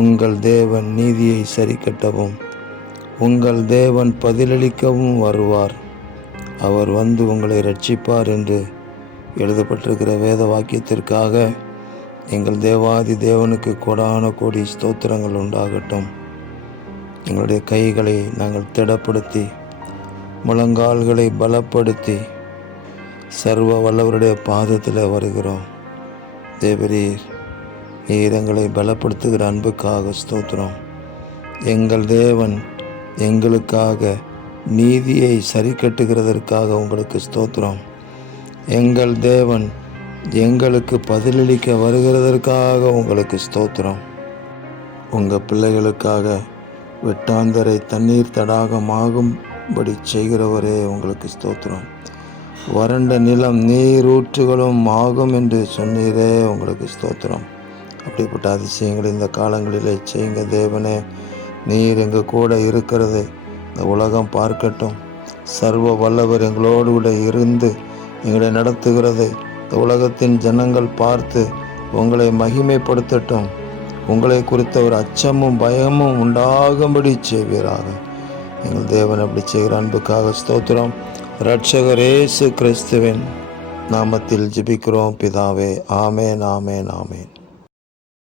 உங்கள் தேவன் நீதியை சரிக்கட்டவும் உங்கள் தேவன் பதிலளிக்கவும் வருவார். அவர் வந்து உங்களை இரட்சிப்பார் என்று எழுதப்பட்டிருக்கிற வேத வாக்கியத்திற்காக எங்கள் தேவாதி தேவனுக்கு கொடான கோடி ஸ்தோத்திரங்கள் உண்டாகட்டும். எங்களுடைய கைகளை நாங்கள் திடப்படுத்தி முழங்கால்களை பலப்படுத்தி சர்வ வல்லவருடைய பாதத்தில் வருகிறோம். தேவரீர், நீர் எங்களை பலப்படுத்துகிற அன்புக்காக ஸ்தோத்திரம். எங்கள் தேவன் எங்களுக்காக நீதியை சரி கட்டுகிறதற்காக உங்களுக்கு ஸ்தோத்திரம். எங்கள் தேவன் எங்களுக்கு பதிலளிக்க வருகிறதற்காக உங்களுக்கு ஸ்தோத்திரம். உங்கள் பிள்ளைகளுக்காக வெட்டாந்தரை தண்ணீர் தடாகமாகும்படி செய்கிறவரே உங்களுக்கு ஸ்தோத்திரம். வறண்ட நிலம் நீரூற்றுகளும் ஆகும் என்று சொன்னீரே உங்களுக்கு ஸ்தோத்திரம். அப்படிப்பட்ட அதிசயங்கள் இந்த காலங்களிலே செய்யுங்க தேவனே. நீர் எங்கள் கூட இருக்கிறது இந்த உலகம் பார்க்கட்டும். சர்வ வல்லவர் எங்களோடு கூட இருந்து எங்களை நடத்துகிறது இந்த உலகத்தின் ஜனங்கள் பார்த்து உங்களை மகிமைப்படுத்தட்டும். உங்களை குறித்த ஒரு அச்சமும் பயமும் உண்டாகும்படி செய்வீராக. எங்கள் தேவன் அப்படி செய்கிற அன்புக்காக ஸ்தோத்திரம். இரட்சகர் இயேசு கிறிஸ்துவின் நாமத்தில் ஜெபிக்கிறோம் பிதாவே. ஆமேன், ஆமேன், ஆமேன்.